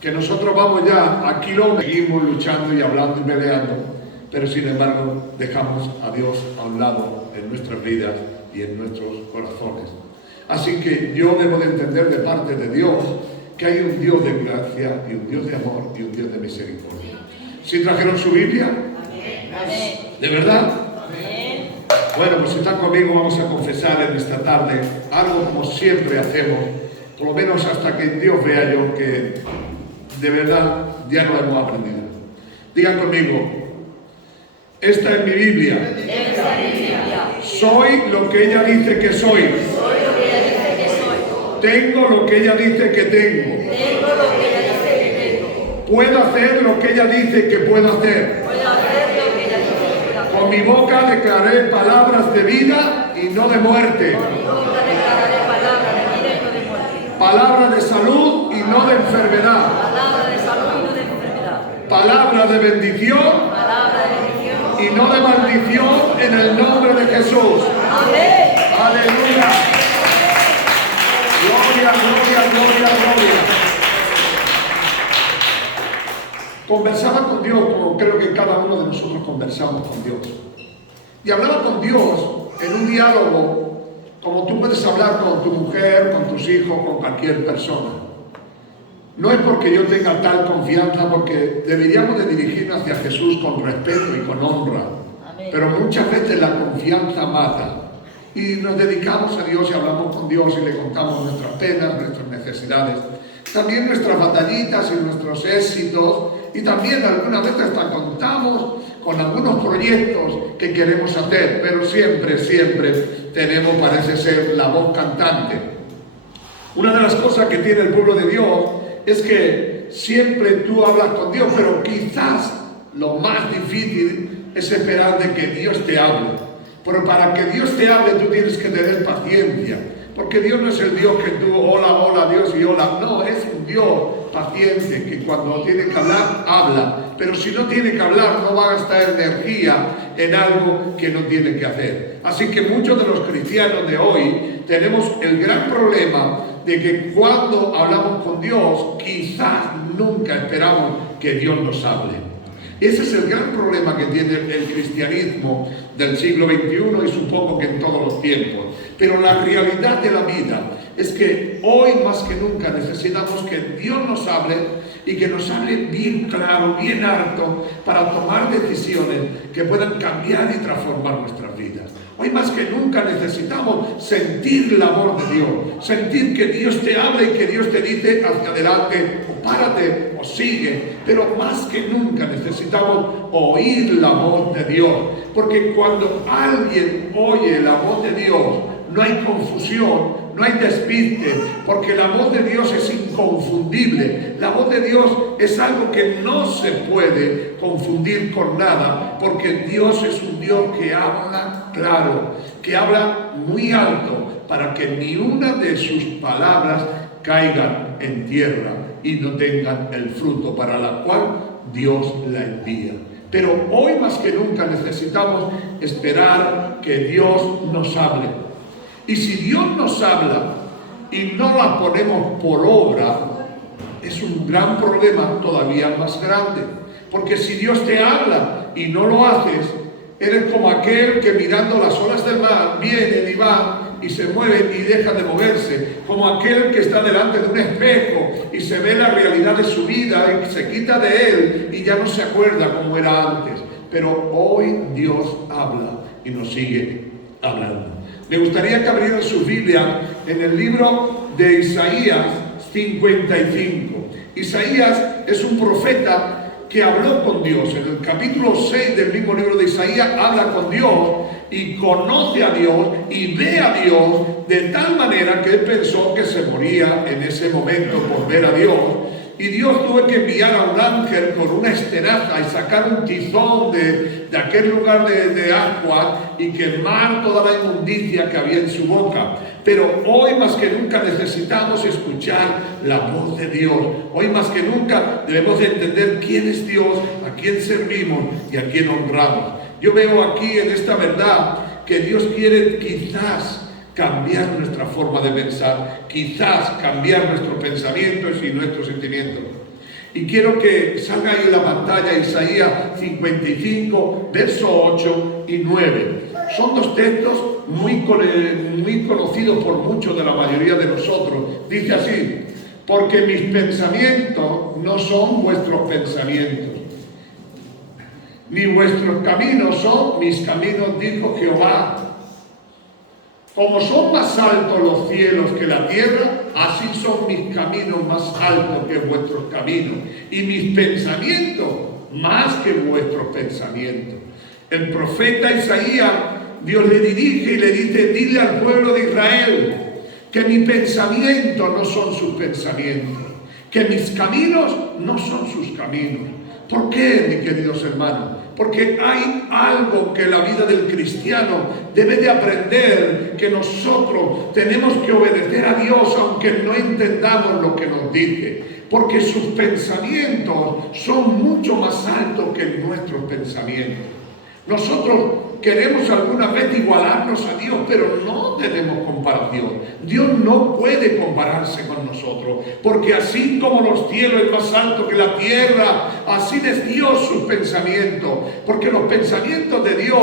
que nosotros vamos ya a kilómetros, seguimos luchando y hablando y peleando, pero sin embargo dejamos a Dios a un lado en nuestras vidas y en nuestros corazones. Así que yo debo de entender de parte de Dios que hay un Dios de gracia y un Dios de amor y un Dios de misericordia. ¿Sí trajeron su Biblia? Amén. ¿De verdad? Amén. Bueno, pues si están conmigo vamos a confesar en esta tarde algo como siempre hacemos, por lo menos hasta que Dios vea yo que de verdad ya lo hemos aprendido. Digan conmigo, esta es mi Biblia. Esta es mi Biblia. Soy lo que ella dice que soy. Soy lo que ella dice que soy. Tengo lo que ella dice que tengo. Tengo lo que ella dice que tengo. Puedo hacer lo que ella dice que puedo hacer. Puedo hacer lo que ella dice que puedo hacer. Con mi boca declaré palabras de vida y no de muerte. Con mi boca declararé palabras de vida y no de muerte. Palabra de salud y no de enfermedad. Palabra de salud y no de enfermedad. Palabra de bendición Palabra de bendición y no de maldición en el nombre de Jesús. Amén. Aleluya. Gloria, gloria, gloria, gloria. Conversaba con Dios, como creo que cada uno de nosotros conversamos con Dios. Y hablaba con Dios en un diálogo, como tú puedes hablar con tu mujer, con tus hijos, con cualquier persona. No es porque yo tenga tal confianza, porque deberíamos de dirigirnos hacia Jesús con respeto y con honra. Amén. Pero muchas veces la confianza mata. Y nos dedicamos a Dios y hablamos con Dios y le contamos nuestras penas, nuestras necesidades, también nuestras batallitas y nuestros éxitos, y también algunas veces hasta contamos con algunos proyectos que queremos hacer, pero siempre, siempre tenemos, parece ser, la voz cantante. Una de las cosas que tiene el pueblo de Dios es que siempre tú hablas con Dios, pero quizás lo más difícil es esperar de que Dios te hable. Pero para que Dios te hable tú tienes que tener paciencia, porque Dios no es el Dios que tú, hola, hola, Dios y hola. No, es un Dios paciente que cuando tiene que hablar, habla. Pero si no tiene que hablar, no va a gastar energía en algo que no tiene que hacer. Así que muchos de los cristianos de hoy tenemos el gran problema de que cuando hablamos con Dios, quizás nunca esperamos que Dios nos hable. Ese es el gran problema que tiene el cristianismo del siglo XXI y supongo que en todos los tiempos. Pero la realidad de la vida es que hoy más que nunca necesitamos que Dios nos hable y que nos hable bien claro, bien harto, para tomar decisiones que puedan cambiar y transformar nuestras vidas. Hoy más que nunca necesitamos sentir la voz de Dios, sentir que Dios te habla y que Dios te dice hacia adelante, o párate, o sigue. Pero más que nunca necesitamos oír la voz de Dios, porque cuando alguien oye la voz de Dios, no hay confusión, no hay despiste, porque la voz de Dios es inconfundible. La voz de Dios es algo que no se puede confundir con nada, porque Dios es un Dios que habla claro, que habla muy alto, para que ni una de sus palabras caigan en tierra y no tengan el fruto para la cual Dios la envía. Pero hoy más que nunca necesitamos esperar que Dios nos hable. Y si Dios nos habla y no la ponemos por obra, es un gran problema todavía más grande. Porque si Dios te habla y no lo haces, eres como aquel que mirando las olas del mar vienen y van y se mueven y dejan de moverse, como aquel que está delante de un espejo y se ve la realidad de su vida y se quita de él y ya no se acuerda como era antes. Pero hoy Dios habla y nos sigue hablando. Me gustaría que abrieran su Biblia en el libro de Isaías 55. Isaías es un profeta que habló con Dios. En el capítulo 6 del mismo libro de Isaías habla con Dios y conoce a Dios y ve a Dios de tal manera que él pensó que se moría en ese momento por ver a Dios. Y Dios tuvo que enviar a un ángel con una estenaza y sacar un tizón de aquel lugar de agua y quemar toda la inmundicia que había en su boca. Pero hoy más que nunca necesitamos escuchar la voz de Dios. Hoy más que nunca debemos de entender quién es Dios, a quién servimos y a quién honramos. Yo veo aquí en esta verdad que Dios quiere quizás cambiar nuestra forma de pensar, quizás cambiar nuestros pensamientos y nuestros sentimientos. Y quiero que salga ahí en la pantalla Isaías 55, versos 8 y 9. Son dos textos muy conocidos por muchos de la mayoría de nosotros. Dice así: porque mis pensamientos no son vuestros pensamientos, ni vuestros caminos son mis caminos, dijo Jehová. Como son más altos los cielos que la tierra, así son mis caminos más altos que vuestros caminos, y mis pensamientos más que vuestros pensamientos. El profeta Isaías, Dios le dirige y le dice: dile al pueblo de Israel que mi pensamiento no son sus pensamientos, que mis caminos no son sus caminos. ¿Por qué, mis queridos hermanos? Porque hay algo que la vida del cristiano debe de aprender, que nosotros tenemos que obedecer a Dios aunque no entendamos lo que nos dice. Porque sus pensamientos son mucho más altos que nuestros pensamientos. Nosotros queremos alguna vez igualarnos a Dios, pero no tenemos comparación. Dios no puede compararse con nosotros, porque así como los cielos es más alto que la tierra, así es Dios sus pensamientos. Porque los pensamientos de Dios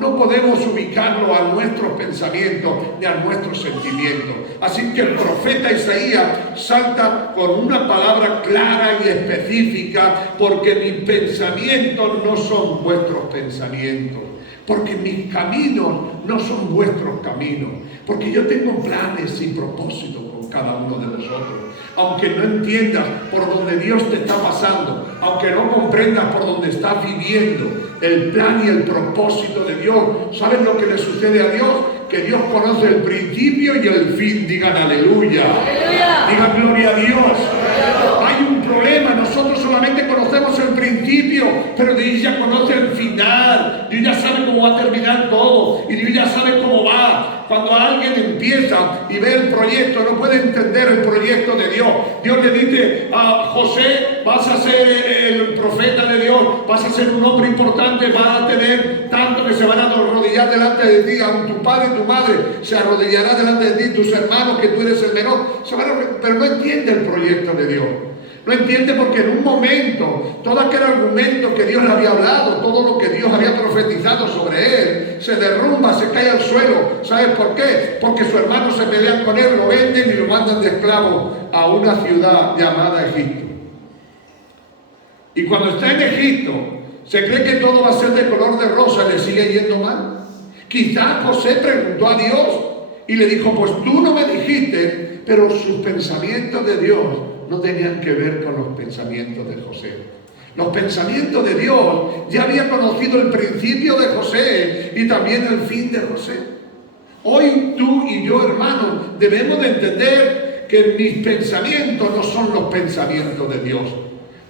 no podemos ubicarlos a nuestros pensamientos ni a nuestros sentimientos. Así que el profeta Isaías salta con una palabra clara y específica: porque mis pensamientos no son vuestros pensamientos, porque mis caminos no son vuestros caminos, porque yo tengo planes y propósitos con cada uno de vosotros. Aunque no entiendas por donde Dios te está pasando, aunque no comprendas por donde estás viviendo, el plan y el propósito de Dios, ¿sabes lo que le sucede a Dios? Que Dios conoce el principio y el fin. Digan aleluya. ¡Aleluya! Digan gloria a Dios. ¡Aleluya! Hay un problema, nosotros solamente conocemos el principio, pero Dios ya conoce el final. Dios ya sabe cómo va a terminar todo, y Dios ya sabe cómo va. Cuando alguien empieza y ve el proyecto, no puede entender el proyecto de Dios. Dios le dice a José: vas a ser el profeta de Dios, vas a ser un hombre importante, vas a tener tanto que se van a arrodillar delante de ti, aun tu padre y tu madre se arrodillará delante de ti, tus hermanos, que tú eres el menor, pero no entiende el proyecto de Dios. No entiende, porque en un momento todo aquel argumento que Dios le había hablado, todo lo que Dios había profetizado sobre él, se derrumba, se cae al suelo. ¿Sabes por qué? Porque sus hermanos se pelean con él, lo venden y lo mandan de esclavo a una ciudad llamada Egipto. Y cuando está en Egipto, se cree que todo va a ser de color de rosa, le sigue yendo mal. Quizás José preguntó a Dios y le dijo: pues tú no me dijiste, pero sus pensamientos de Dios no tenían que ver con los pensamientos de José. Los pensamientos de Dios ya había conocido el principio de José y también el fin de José. Hoy tú y yo, hermanos, debemos de entender que mis pensamientos no son los pensamientos de Dios.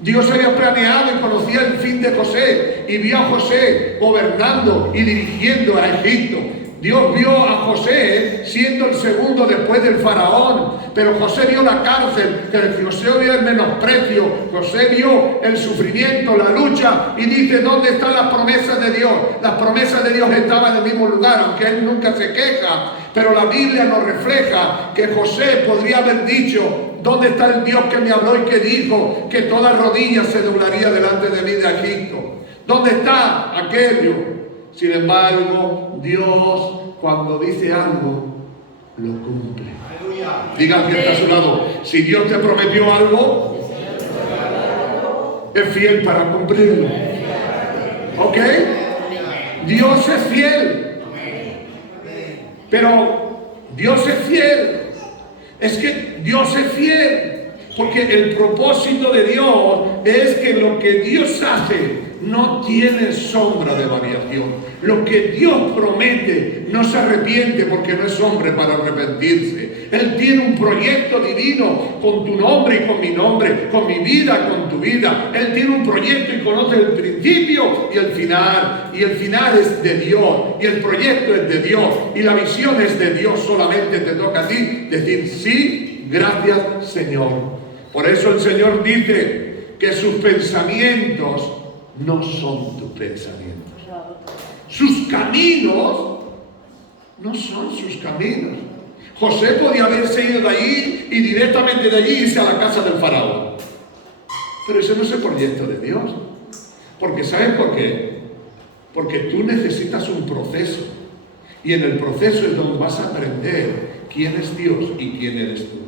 Dios había planeado y conocía el fin de José, y vio a José gobernando y dirigiendo a Egipto. Dios vio a José siendo el segundo después del faraón, pero José vio la cárcel, José vio el menosprecio, José vio el sufrimiento, la lucha, y dice: ¿dónde están las promesas de Dios? Las promesas de Dios estaban en el mismo lugar, aunque él nunca se queja, pero la Biblia nos refleja que José podría haber dicho: ¿dónde está el Dios que me habló y que dijo que toda rodilla se doblaría delante de mí de Egipto? ¿Dónde está aquello? Sin embargo, Dios, cuando dice algo, lo cumple. Diga al que está a su lado: si Dios te prometió algo, es fiel para cumplirlo. ¿Ok? Dios es fiel. Pero Dios es fiel. Es que Dios es fiel, porque el propósito de Dios es que lo que Dios hace no tiene sombra de variación. Lo que Dios promete no se arrepiente, porque no es hombre para arrepentirse. Él tiene un proyecto divino con tu nombre y con mi nombre, con mi vida, con tu vida. Él tiene un proyecto y conoce el principio y el final. Y el final es de Dios, y el proyecto es de Dios, y la visión es de Dios. Solamente te toca a ti decir: sí, gracias, Señor. Por eso el Señor dice que sus pensamientos no son tus pensamientos. Sus caminos no son sus caminos. José podía haberse ido de allí y directamente de allí irse a la casa del faraón. Pero eso no es el proyecto de Dios. Porque ¿sabes por qué? Porque tú necesitas un proceso. Y en el proceso es donde vas a aprender quién es Dios y quién eres tú.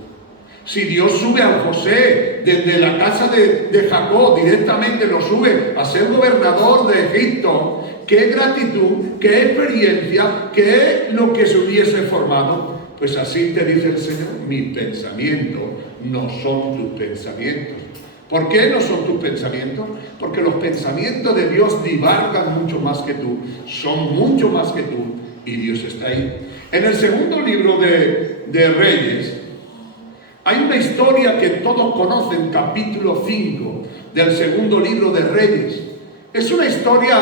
Si Dios sube a José desde la casa de Jacob, directamente lo sube a ser gobernador de Egipto, qué gratitud, qué experiencia, qué es lo que se hubiese formado. Pues así te dice el Señor, mis pensamientos no son tus pensamientos. ¿Por qué no son tus pensamientos? Porque los pensamientos de Dios divagan mucho más que tú, son mucho más que tú, y Dios está ahí. En el segundo libro de Reyes, hay una historia que todos conocen, capítulo 5 del segundo libro de Reyes. Es una historia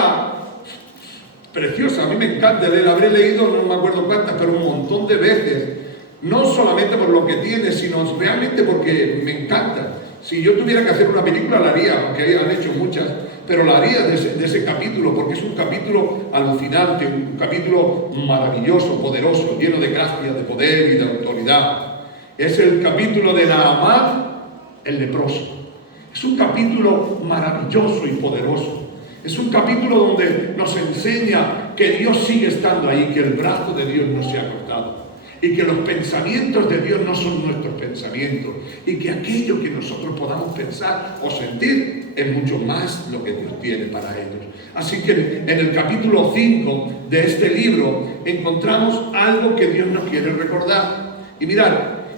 preciosa, a mí me encanta leer, habré leído no me acuerdo cuántas, pero un montón de veces, no solamente por lo que tiene, sino realmente porque me encanta. Si yo tuviera que hacer una película la haría, aunque han hecho muchas, pero la haría de ese capítulo, porque es un capítulo alucinante, un capítulo maravilloso, poderoso, lleno de gracia, de poder y de autoridad. Es el capítulo de Naamán, el leproso. Es un capítulo maravilloso y poderoso. Es un capítulo donde nos enseña que Dios sigue estando ahí, que el brazo de Dios no se ha cortado. Y que los pensamientos de Dios no son nuestros pensamientos. Y que aquello que nosotros podamos pensar o sentir es mucho más lo que Dios tiene para ellos. Así que en el capítulo 5 de este libro encontramos algo que Dios nos quiere recordar. Y mirad,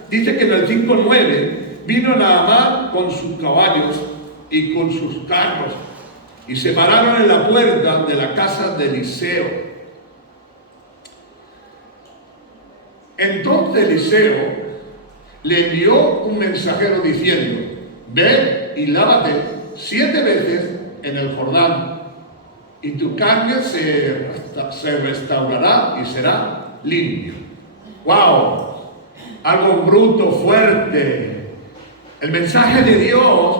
dice que en el 5:9 vino Naamán con sus caballos y con sus carros y se pararon en la puerta de la casa de Eliseo. Entonces Eliseo le envió un mensajero diciendo: ve y lávate 7 veces en el Jordán, y tu carne se restaurará y será limpio. ¡Wow! Algo bruto, fuerte. El mensaje de Dios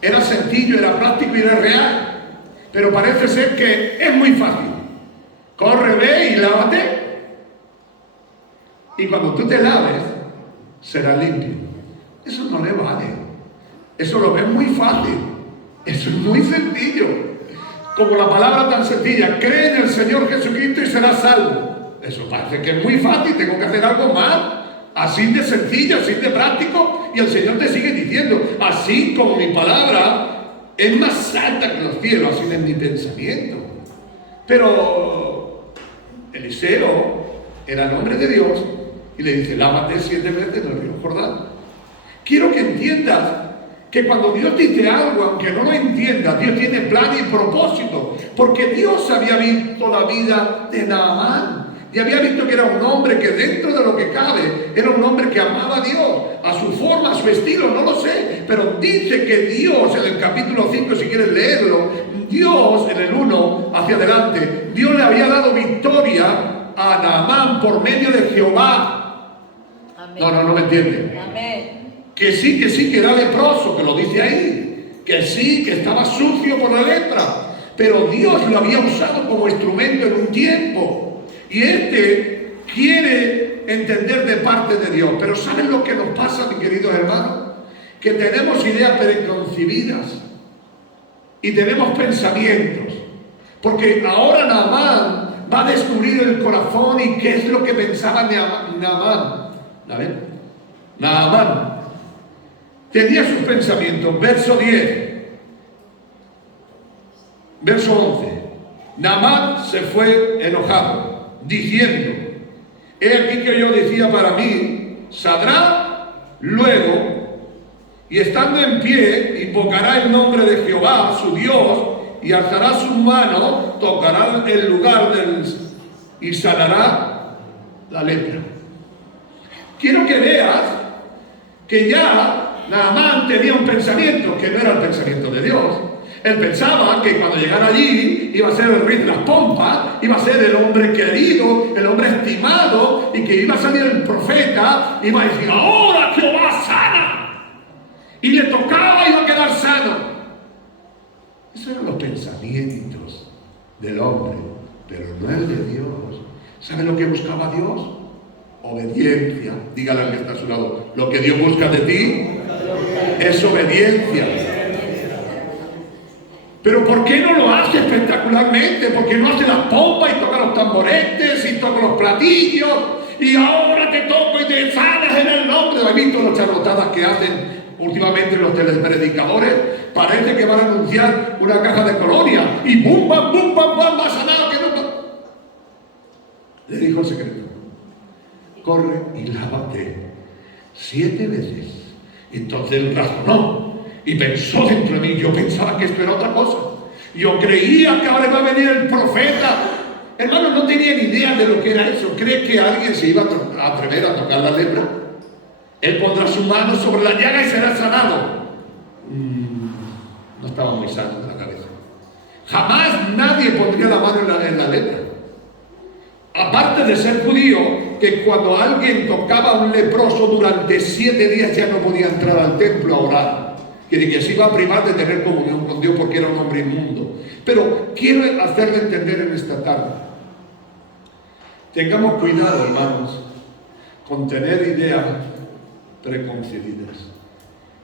era sencillo, era práctico y era real. Pero parece ser que es muy fácil. Corre, ve y lávate. Y cuando tú te laves, será limpio. Eso no le vale. Eso lo ves muy fácil. Eso es muy sencillo. Como la palabra tan sencilla: cree en el Señor Jesucristo y serás salvo. Eso parece que es muy fácil. Tengo que hacer algo más. Así de sencillo, así de práctico. Y el Señor te sigue diciendo: así como mi palabra es más alta que los cielos, así es mi pensamiento. Pero Eliseo era el hombre de Dios y le dice: lávate 7 veces en el río Jordán. Quiero que entiendas que cuando Dios dice algo, aunque no lo entiendas, Dios tiene plan y propósito. Porque Dios había visto la vida de Naamán y había visto que era un hombre que, dentro de lo que cabe, era un hombre que amaba a Dios, a su forma, a su estilo, no lo sé, pero dice que Dios, en el capítulo 5, si quieres leerlo, Dios, en el 1 hacia adelante, Dios le había dado victoria a Naamán por medio de Jehová. Amén. No me entienden. Amén. Que sí, que era leproso, que lo dice ahí, que sí, que estaba sucio por la lepra, pero Dios lo había usado como instrumento en un tiempo. Y quiere entender de parte de Dios. Pero ¿saben lo que nos pasa, mis queridos hermanos? Que tenemos ideas preconcebidas y tenemos pensamientos. Porque ahora Naamán va a descubrir el corazón y qué es lo que pensaba Naamán. ¿Vale? Naamán tenía sus pensamientos. Verso 10. Verso 11. Naamán se fue enojado, diciendo: he aquí que yo decía para mí, saldrá luego, y estando en pie, invocará el nombre de Jehová, su Dios, y alzará su mano, tocará el lugar y sanará la lepra. Quiero que veas que ya Naamán tenía un pensamiento que no era el pensamiento de Dios. Él pensaba que cuando llegara allí iba a ser el rey de las pompas, iba a ser el hombre querido, el hombre estimado, y que iba a salir el profeta, iba a decir: ahora Jehová sana. Y le tocaba y iba a quedar sano. Esos eran los pensamientos del hombre, pero no el de Dios. ¿Sabe lo que buscaba Dios? Obediencia. Dígale al que está a su lado: lo que Dios busca de ti es obediencia. Pero ¿por qué no lo hace espectacularmente? ¿Por qué no hace las pompas y toca los tamboretes y toca los platillos? Y ahora te toco y te sanas en el nombre. ¿Has visto las charlotadas que hacen últimamente los telepredicadores? Parece que van a anunciar una caja de colonia y ¡bum, bam, bum, bam, bam! ¡Va sanado! Que no. Le dijo el secreto: corre y lávate 7 veces. Entonces él razonó y pensó dentro de mí. Yo pensaba que esto era otra cosa. Yo creía que ahora iba a venir el profeta. Hermano, no tenía ni idea de lo que era eso. ¿Cree que alguien se iba a atrever a tocar la lepra? Él pondrá su mano sobre la llaga y será sanado. No estaba muy sano de la cabeza. Jamás nadie pondría la mano en la lepra. Aparte de ser judío, que cuando alguien tocaba a un leproso durante 7 días ya no podía entrar al templo a orar. Que se iba a privar de tener comunión con Dios porque era un hombre inmundo. Pero quiero hacerle entender en esta tarde. Tengamos cuidado, hermanos, con tener ideas preconcebidas.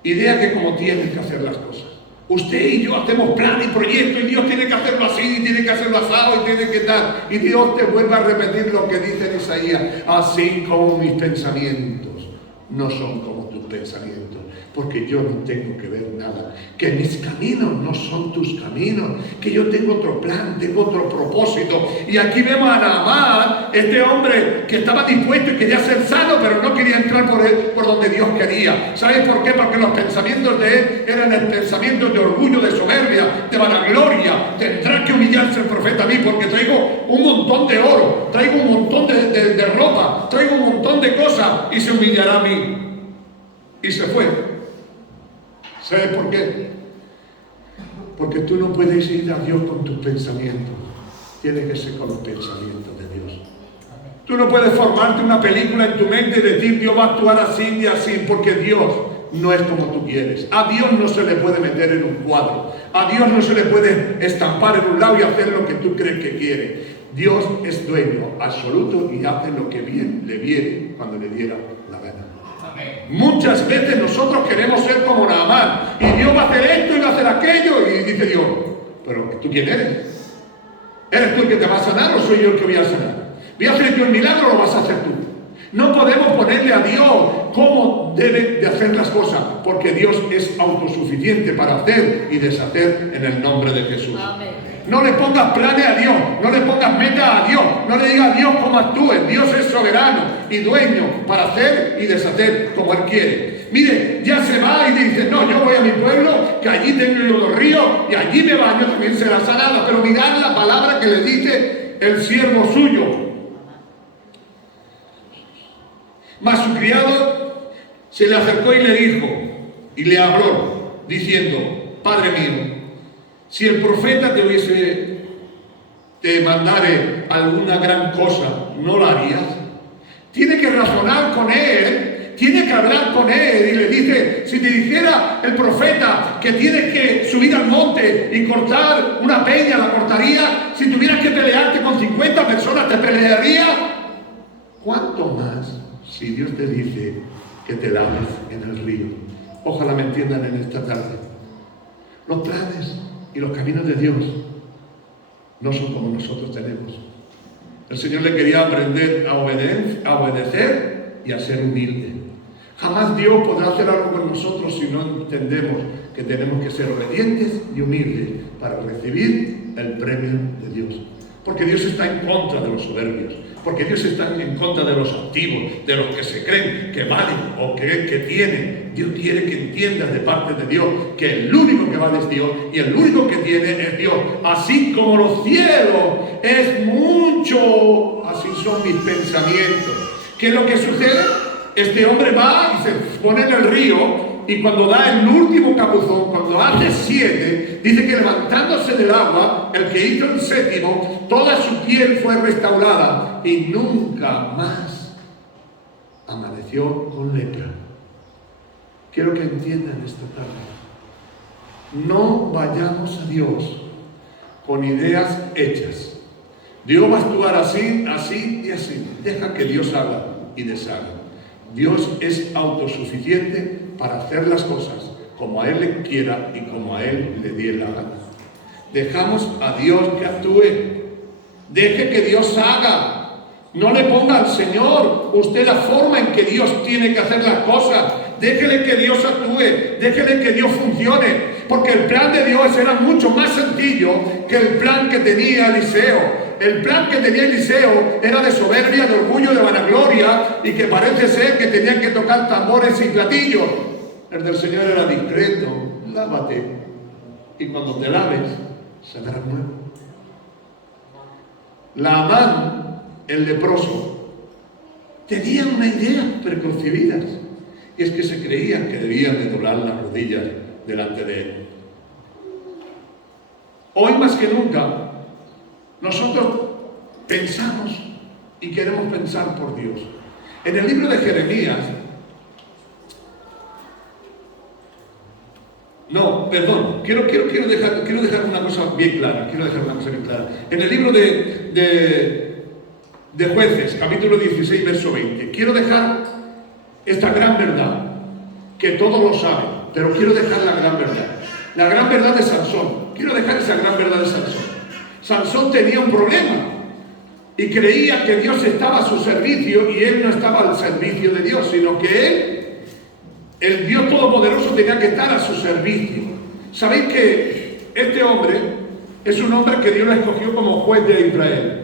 Ideas que como tienen que hacer las cosas. Usted y yo hacemos plan y proyecto y Dios tiene que hacerlo así, y tiene que hacerlo asado y tiene que tal. Y Dios te vuelve a repetir lo que dice en Isaías: así como mis pensamientos no son como tus pensamientos, porque yo no tengo que ver nada, que mis caminos no son tus caminos, que yo tengo otro plan, tengo otro propósito. Y aquí vemos a Naamán, este hombre que estaba dispuesto y quería ser sano, pero no quería entrar por donde Dios quería. ¿Sabes por qué? Porque los pensamientos de él eran el pensamiento de orgullo, de soberbia, de vanagloria. Tendrá que humillarse el profeta a mí porque traigo un montón de oro, traigo un montón de ropa, traigo un montón de cosas, y se humillará a mí. Y se fue. ¿Sabes por qué? Porque tú no puedes ir a Dios con tus pensamientos. Tiene que ser con los pensamientos de Dios. Tú no puedes formarte una película en tu mente y decir Dios va a actuar así y así, porque Dios no es como tú quieres. A Dios no se le puede meter en un cuadro. A Dios no se le puede estampar en un lado y hacer lo que tú crees que quiere. Dios es dueño absoluto y hace lo que bien le viene cuando le diera la gana. Muchas veces nosotros queremos ser como Naamán y Dios va a hacer esto y va a hacer aquello, y dice Dios: ¿pero tú quién eres? ¿Eres tú el que te va a sanar o soy yo el que voy a sanar? ¿Voy a hacer yo el milagro o lo vas a hacer tú? No podemos ponerle a Dios cómo debe de hacer las cosas, porque Dios es autosuficiente para hacer y deshacer en el nombre de Jesús. Amén. No le pongas planes a Dios, no le pongas metas a Dios, no le digas a Dios cómo actúe. Dios es soberano y dueño para hacer y deshacer como Él quiere. Mire, ya se va y dice: no, yo voy a mi pueblo, que allí tengo los ríos y allí me baño, también será sanada. Pero mirad la palabra que le dice el siervo suyo. Mas su criado se le acercó y le dijo, y le habló, diciendo: Padre mío, si el profeta te mandare alguna gran cosa, ¿no la harías? Tiene que razonar con él, tiene que hablar con él, y le dice: si te dijera el profeta que tienes que subir al monte y cortar una peña, ¿la cortaría? Si tuvieras que pelearte con 50 personas, ¿te pelearía? ¿Cuánto más si Dios te dice que te laves en el río? Ojalá me entiendan en esta tarde. Los planes y los caminos de Dios no son como nosotros tenemos. El Señor le quería aprender a obedecer y a ser humilde. Jamás Dios podrá hacer algo con nosotros si no entendemos que tenemos que ser obedientes y humildes para recibir el premio de Dios. Porque Dios está en contra de los soberbios, porque Dios está en contra de los altivos, de los que se creen que valen o que tienen. Dios quiere que entiendas de parte de Dios que el único que vale es Dios y el único que tiene es Dios. Así como los cielos es mucho, así son mis pensamientos. ¿Qué es lo que sucede? Este hombre va y se pone en el río, y cuando da el último cabuzón, cuando hace 7, dice que levantándose del agua, el que hizo el 7º, toda su piel fue restaurada y nunca más amaneció con lepra. Quiero que entiendan esta tarde: no vayamos a Dios con ideas hechas. Dios va a actuar así, así y así. Deja que Dios haga y deshaga. Dios es autosuficiente para hacer las cosas como a Él le quiera y como a Él le dé la gana. Dejamos a Dios que actúe. Deje que Dios haga. No le ponga al Señor usted la forma en que Dios tiene que hacer las cosas. Déjele que Dios actúe. Déjele que Dios funcione. Porque el plan de Dios era mucho más sencillo que el plan que tenía Eliseo. El plan que tenía Eliseo era de soberbia, de orgullo, de vanagloria, y que parece ser que tenían que tocar tambores y platillos. El del Señor era discreto. Lávate, y cuando te laves, saldrás nuevo. Naamán, el leproso, tenía una idea preconcebida, y es que se creían que debían de doblar las rodillas delante de él. Hoy más que nunca, nosotros pensamos y queremos pensar por Dios. En el libro de Jeremías, quiero dejar una cosa bien clara. En el libro de Jueces, capítulo 16, verso 20, quiero dejar esta gran verdad, que todos lo saben, pero quiero dejar la gran verdad. La gran verdad de Sansón. Quiero dejar esa gran verdad de Sansón. Sansón tenía un problema y creía que Dios estaba a su servicio, y él no estaba al servicio de Dios, sino que él, el Dios Todopoderoso, tenía que estar a su servicio. ¿Sabéis que este hombre es un hombre que Dios lo escogió como juez de Israel?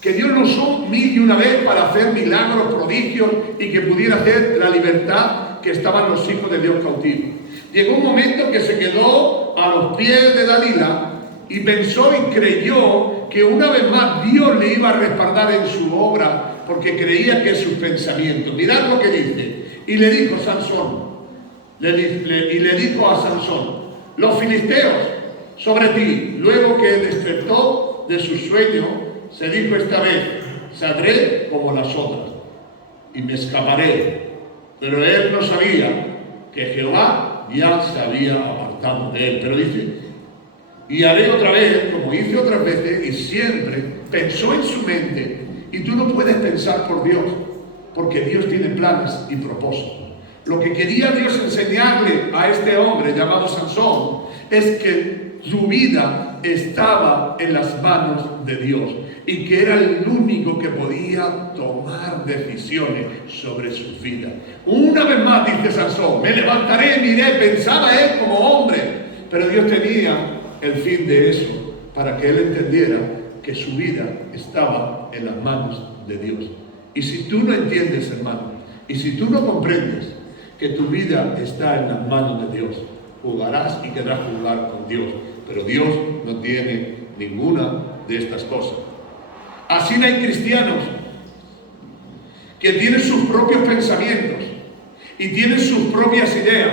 Que Dios lo usó 1001 vez para hacer milagros, prodigios, y que pudiera hacer la libertad que estaban los hijos de Dios cautivos. Llegó un momento que se quedó a los pies de Dalila y pensó y creyó que una vez más Dios le iba a respaldar en su obra, porque creía que sus pensamientos. Mirad lo que dice. Y le dijo Sansón, le dijo a Sansón: los filisteos sobre ti. Luego que despertó de su sueño, se dijo esta vez: saldré como las otras y me escaparé. Pero él no sabía que Jehová ya se había apartado de él. Pero dice: y haré otra vez como hice otras veces. Y siempre pensó en su mente. Y tú no puedes pensar por Dios, porque Dios tiene planes y propósitos. Lo que quería Dios enseñarle a este hombre llamado Sansón es que su vida estaba en las manos de Dios, y que era el único que podía tomar decisiones sobre su vida. Una vez más dice Sansón: me levantaré, miré. Pensaba él como hombre, pero Dios tenía el fin de eso, para que él entendiera que su vida estaba en las manos de Dios. Y si tú no entiendes, hermano, y si tú no comprendes que tu vida está en las manos de Dios, jugarás y querrás jugar con Dios, pero Dios no tiene ninguna de estas cosas. Así hay cristianos que tienen sus propios pensamientos y tienen sus propias ideas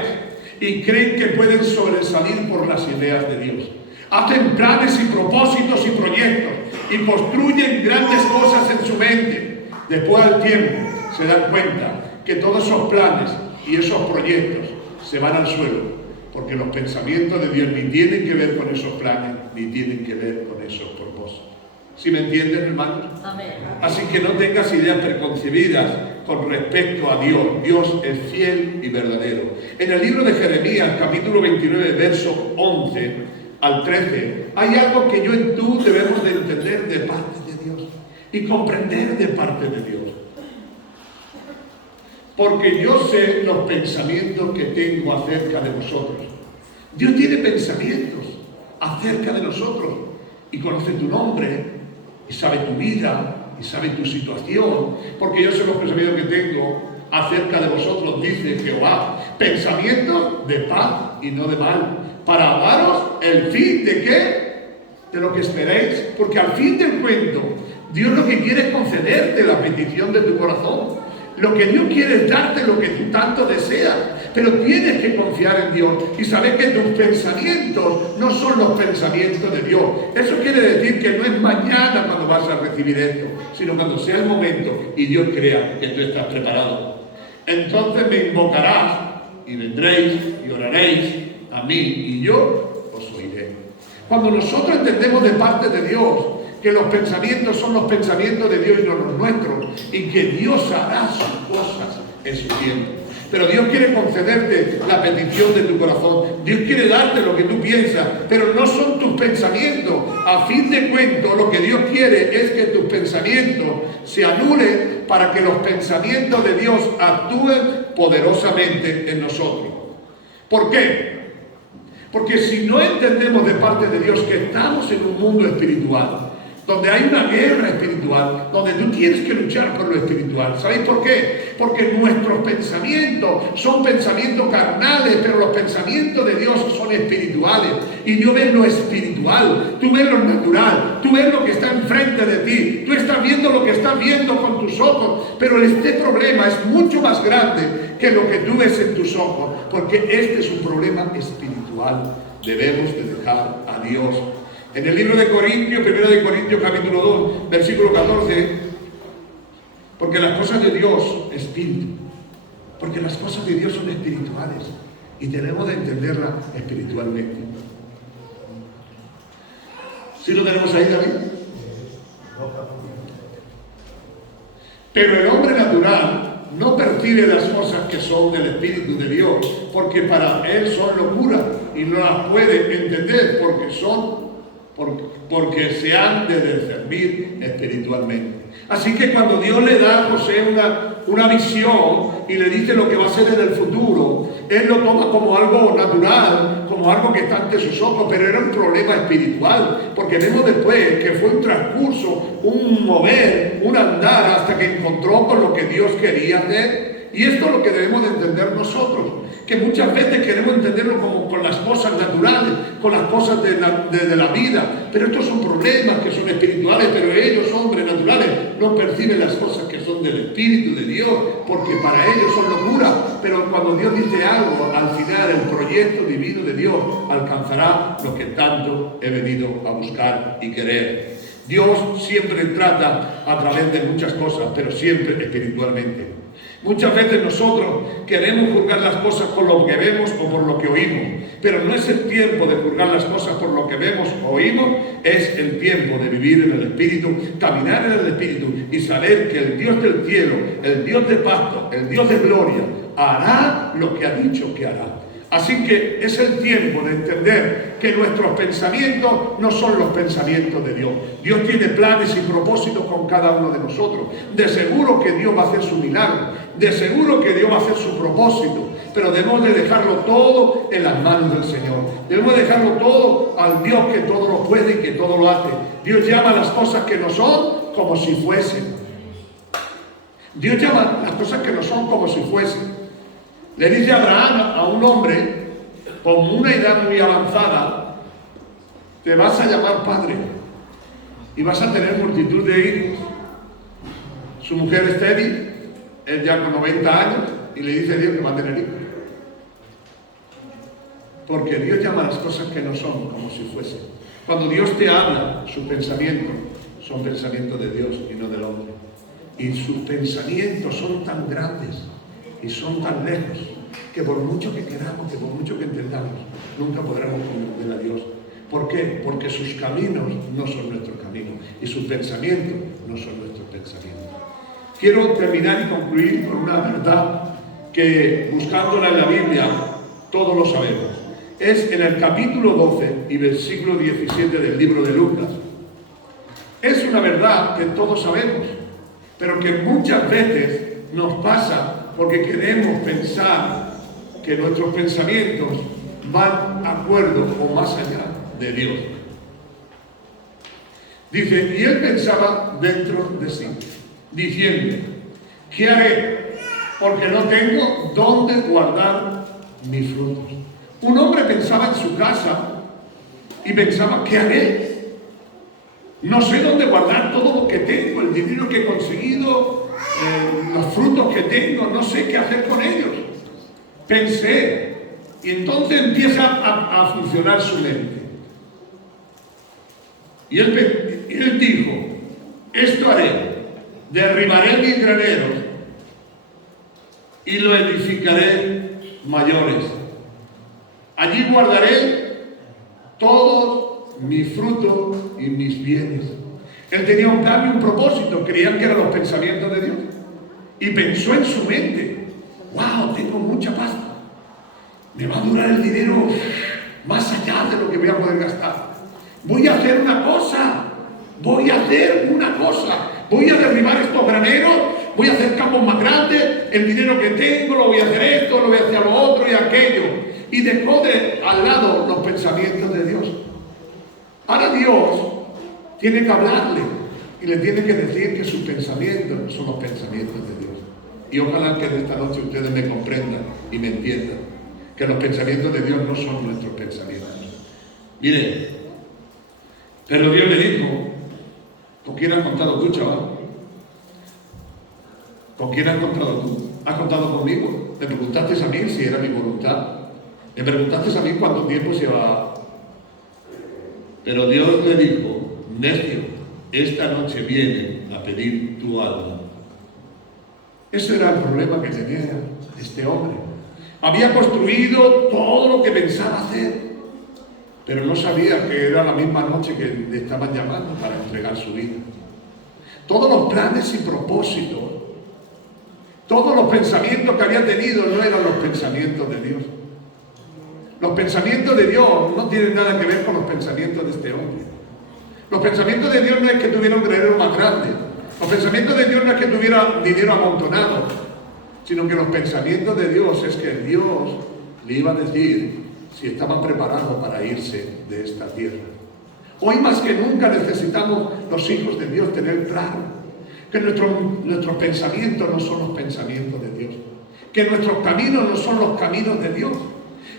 y creen que pueden sobresalir por las ideas de Dios. Hacen planes y propósitos y proyectos y construyen grandes cosas en su mente. Después, al tiempo, se dan cuenta que todos esos planes y esos proyectos se van al suelo, porque los pensamientos de Dios ni tienen que ver con esos planes, ni tienen que ver con esos propósitos. ¿Sí me entienden, hermanos? Amén. Así que no tengas ideas preconcebidas con respecto a Dios. Dios es fiel y verdadero. En el libro de Jeremías, capítulo 29, verso 11 al 13, hay algo que yo y tú debemos de entender de parte de Dios y comprender de parte de Dios. Porque yo sé los pensamientos que tengo acerca de vosotros. Dios tiene pensamientos acerca de nosotros y conoce tu nombre y sabe tu vida y sabe tu situación. Porque yo sé los pensamientos que tengo acerca de vosotros, dice Jehová: pensamientos de paz y no de mal, para daros el fin de ¿qué? De lo que esperéis. Porque al fin del cuento, Dios lo que quiere es concederte la petición de tu corazón. Lo que Dios quiere es darte lo que tú tanto deseas, pero tienes que confiar en Dios y saber que tus pensamientos no son los pensamientos de Dios. Eso quiere decir que no es mañana cuando vas a recibir esto, sino cuando sea el momento y Dios crea que tú estás preparado. Entonces me invocarás y vendréis y oraréis a mí y yo os oiré. Cuando nosotros entendemos de parte de Dios que los pensamientos son los pensamientos de Dios y no los nuestros, y que Dios hará sus cosas en su tiempo. pero Dios quiere concederte la petición de tu corazón. Dios quiere darte lo que tú piensas, pero no son tus pensamientos. A fin de cuentas, lo que Dios quiere es que tus pensamientos se anulen para que los pensamientos de Dios actúen poderosamente en nosotros. ¿Por qué? Porque si no entendemos de parte de Dios que estamos en un mundo espiritual, donde hay una guerra espiritual, donde tú tienes que luchar por lo espiritual. ¿Sabéis por qué? Porque nuestros pensamientos son pensamientos carnales, pero los pensamientos de Dios son espirituales. Y Dios ve lo espiritual, tú ves lo natural, tú ves lo que está enfrente de ti, tú estás viendo lo que estás viendo con tus ojos, pero este problema es mucho más grande que lo que tú ves en tus ojos, porque este es un problema espiritual. Debemos de dejar a Dios. En el libro de Corintios, 1 de Corintios capítulo 2, versículo 14, porque las cosas de Dios, espíritu, porque las cosas de Dios son espirituales y tenemos de entenderlas espiritualmente. ¿Sí lo tenemos ahí, David? Pero el hombre natural no percibe las cosas que son del Espíritu de Dios, porque para él son locura y no las puede entender porque se han de discernir espiritualmente. Así que cuando Dios le da a José una visión y le dice lo que va a ser en el futuro, él lo toma como algo natural, como algo que está ante sus ojos, pero era un problema espiritual, porque vemos después que fue un transcurso, un mover, un andar hasta que encontró con lo que Dios quería hacer. Y esto es lo que debemos de entender nosotros, que muchas veces queremos entenderlo como con las cosas naturales, con las cosas de la vida, pero estos son problemas que son espirituales, pero ellos, hombres naturales, no perciben las cosas que son del Espíritu de Dios, porque para ellos son locura. Pero cuando Dios dice algo, al final el proyecto divino de Dios alcanzará lo que tanto he venido a buscar y querer. Dios siempre trata a través de muchas cosas, pero siempre espiritualmente. Muchas veces nosotros queremos juzgar las cosas por lo que vemos o por lo que oímos, pero no es el tiempo de juzgar las cosas por lo que vemos o oímos, es el tiempo de vivir en el Espíritu, caminar en el Espíritu y saber que el Dios del cielo, el Dios de pacto, el Dios de gloria, hará lo que ha dicho que hará. Así que es el tiempo de entender que nuestros pensamientos no son los pensamientos de Dios. Dios tiene planes y propósitos con cada uno de nosotros. De seguro que Dios va a hacer su milagro. De seguro que Dios va a hacer su propósito. Pero debemos de dejarlo todo en las manos del Señor. Debemos de dejarlo todo al Dios que todo lo puede y que todo lo hace. Dios llama las cosas que no son como si fuesen. Dios llama las cosas que no son como si fuesen. Le dice a Abraham, a un hombre con una edad muy avanzada, te vas a llamar padre y vas a tener multitud de hijos. Su mujer es estéril, él ya con 90 años, y le dice a Dios que va a tener hijos. Porque Dios llama las cosas que no son como si fuesen. Cuando Dios te habla, sus pensamientos son pensamientos de Dios y no del hombre. Y sus pensamientos son tan grandes y son tan lejos que por mucho que queramos, que por mucho que entendamos, nunca podremos comprender a Dios. ¿Por qué? Porque sus caminos no son nuestros caminos y sus pensamientos no son nuestros pensamientos. Quiero terminar y concluir con una verdad que, buscándola en la Biblia, todos lo sabemos. Es en el capítulo 12 y versículo 17 del libro de Lucas. Es una verdad que todos sabemos, pero que muchas veces nos pasa porque queremos pensar que nuestros pensamientos van a acuerdo o más allá de Dios. Dice, y él pensaba dentro de sí, diciendo, ¿qué haré? Porque no tengo dónde guardar mis frutos. Un hombre pensaba en su casa y pensaba, ¿qué haré? No sé dónde guardar todo lo que tengo, el dinero que he conseguido, los frutos que tengo, no sé qué hacer con ellos. Pensé, y entonces empieza a funcionar su mente. Y él dijo, esto haré, derribaré mis graneros y lo edificaré mayores. Allí guardaré todos mis frutos y mis bienes. Él tenía un plan y un propósito, creían que eran los pensamientos de Dios. Y pensó en su mente. wow, tengo mucha pasta. Me va a durar el dinero más allá de lo que voy a poder gastar. Voy a hacer una cosa. Voy a derribar estos graneros, voy a hacer campos más grandes, el dinero que tengo, lo voy a hacer esto, lo voy a hacer lo otro y aquello. Y dejó al lado los pensamientos de Dios. Ahora Dios tiene que hablarle y le tiene que decir que sus pensamientos no son los pensamientos de Dios. Y ojalá que en esta noche ustedes me comprendan y me entiendan que los pensamientos de Dios no son nuestros pensamientos. Miren, pero Dios le dijo: ¿con quién has contado tú, chaval? ¿Con quién has contado tú? ¿Has contado conmigo? Me preguntaste a mí si era mi voluntad. Me preguntaste a mí cuánto tiempo se va. Pero Dios le dijo: necio, esta noche viene a pedir tu alma. Ese era el problema que tenía este hombre. Había construido todo lo que pensaba hacer, pero no sabía que era la misma noche que le estaban llamando para entregar su vida. Todos los planes y propósitos, todos los pensamientos que había tenido no eran los pensamientos de Dios. Los pensamientos de Dios no tienen nada que ver con los pensamientos de este hombre. Los pensamientos de Dios no es que tuviera un granero más grande. Los pensamientos de Dios no es que tuviera dinero amontonado, sino que los pensamientos de Dios es que Dios le iba a decir si estaban preparados para irse de esta tierra. Hoy más que nunca necesitamos los hijos de Dios tener claro que nuestros pensamientos no son los pensamientos de Dios, que nuestros caminos no son los caminos de Dios.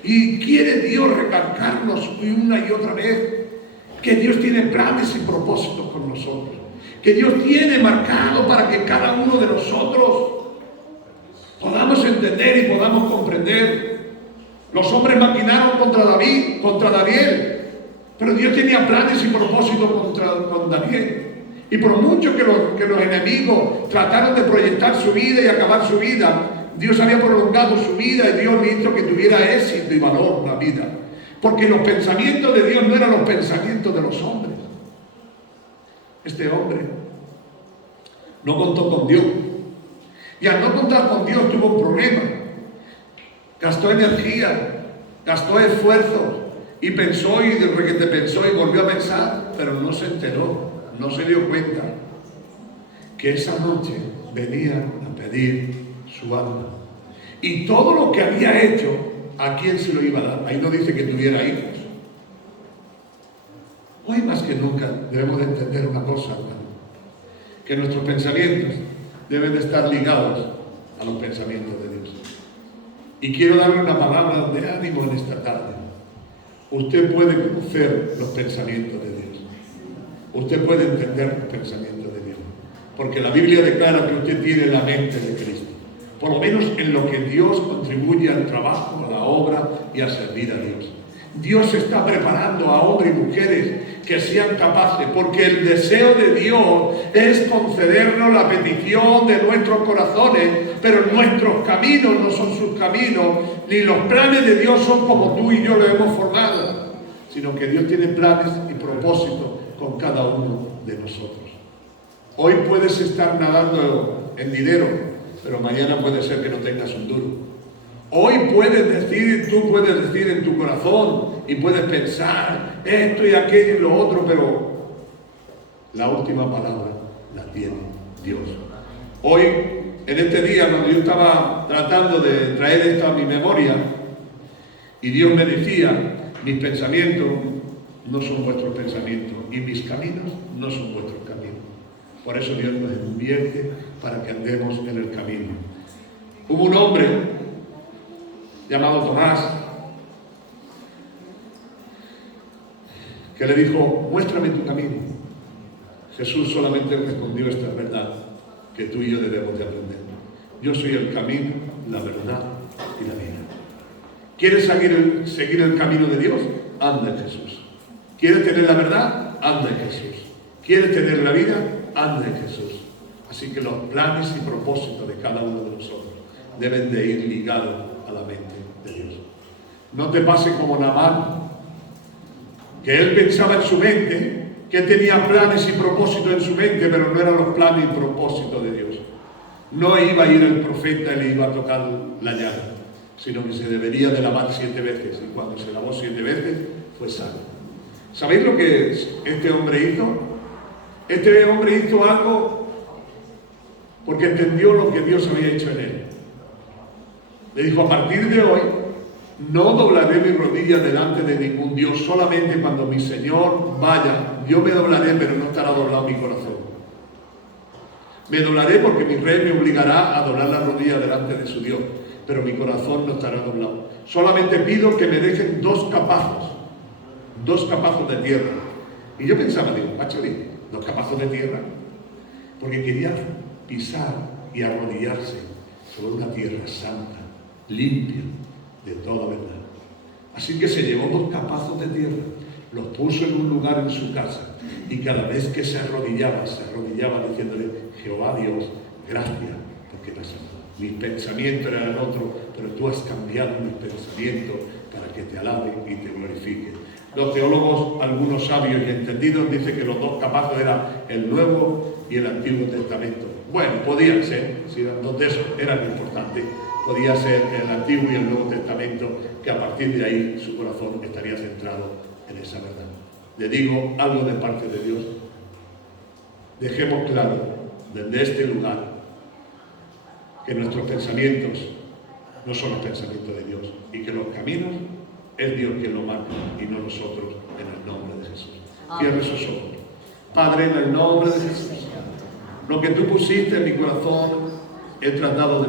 Y quiere Dios recalcarnos una y otra vez que Dios tiene planes y propósitos con nosotros, que Dios tiene marcado para que cada uno de nosotros podamos entender y podamos comprender. Los hombres maquinaron contra Daniel, pero Dios tenía planes y propósitos con Daniel. Y por mucho que los enemigos trataron de proyectar su vida y acabar su vida, Dios había prolongado su vida y Dios hizo que tuviera éxito y valor la vida. Porque los pensamientos de Dios no eran los pensamientos de los hombres. Este hombre no contó con Dios. Y al no contar con Dios tuvo un problema. Gastó energía, gastó esfuerzo y pensó y de repente pensó y volvió a pensar, pero no se enteró, no se dio cuenta que esa noche venían a pedir su alma. Y todo lo que había hecho, ¿a quién se lo iba a dar? Ahí no dice que tuviera hijos. Hoy más que nunca debemos de entender una cosa, hermano, que nuestros pensamientos deben de estar ligados a los pensamientos de Dios. Y quiero darle una palabra de ánimo en esta tarde. Usted puede conocer los pensamientos de Dios. Usted puede entender los pensamientos de Dios. Porque la Biblia declara que usted tiene la mente de Cristo. Por lo menos en lo que Dios contribuye al trabajo, a la obra y a servir a Dios. Dios está preparando a hombres y mujeres que sean capaces, porque el deseo de Dios es concedernos la petición de nuestros corazones, pero nuestros caminos no son sus caminos, ni los planes de Dios son como tú y yo lo hemos formado, sino que Dios tiene planes y propósitos con cada uno de nosotros. Hoy puedes estar nadando en dinero, pero mañana puede ser que no tengas un duro. Hoy puedes decir, tú puedes decir en tu corazón y puedes pensar esto y aquello y lo otro, pero la última palabra la tiene Dios. Hoy, en este día, cuando yo estaba tratando de traer esto a mi memoria y Dios me decía, mis pensamientos no son vuestros pensamientos y mis caminos no son vuestros caminos. Por eso Dios nos invierte para que andemos en el camino. Hubo un hombre llamado Tomás, que le dijo, muéstrame tu camino. Jesús solamente respondió, esta es verdad que tú y yo debemos de aprender. Yo soy el camino, la verdad y la vida. ¿Quieres seguir el camino de Dios? Anda en Jesús. ¿Quieres tener la verdad? Anda en Jesús. ¿Quieres tener la vida? Anda en Jesús. Así que los planes y propósitos de cada uno de nosotros deben de ir ligados a la mente de Dios. No te pase como Naamán, que él pensaba en su mente, que tenía planes y propósitos en su mente, pero no eran los planes y propósitos de Dios. no iba a ir el profeta y le iba a tocar la llaga, sino que se debería de lavar 7 veces, y cuando se lavó 7 veces fue sano. ¿Sabéis lo que este hombre hizo? Este hombre hizo algo porque entendió lo que Dios había hecho en él. Le dijo: a partir de hoy no doblaré mi rodilla delante de ningún Dios, solamente cuando mi Señor vaya, yo me doblaré, pero no estará doblado mi corazón. Me doblaré porque mi rey me obligará a doblar la rodilla delante de su Dios, pero mi corazón no estará doblado. Solamente pido que me dejen 2 capazos de tierra. Y yo pensaba, digo, Pacholi, 2 capazos de tierra, porque quería pisar y arrodillarse sobre una tierra santa, limpia de toda verdad. Así que se llevó 2 capazos de tierra, los puso en un lugar en su casa, y cada vez que se arrodillaba diciéndole: Jehová Dios, gracias porque me has salvado. Mis pensamientos eran otros, pero tú has cambiado mis pensamientos para que te alabe y te glorifique. Los teólogos, algunos sabios y entendidos, dicen que los 2 capazos eran el Nuevo y el Antiguo Testamento. Bueno, podían ser, si eran 2 de esos, eran importantes. Podía ser el Antiguo y el Nuevo Testamento, que a partir de ahí su corazón estaría centrado en esa verdad. Le digo algo de parte de Dios. Dejemos claro desde este lugar que nuestros pensamientos no son los pensamientos de Dios, y que los caminos es Dios quien lo marca y no nosotros, en el nombre de Jesús. Cierre sus ojos. Padre, en el nombre de Jesús, lo que tú pusiste en mi corazón he tratado de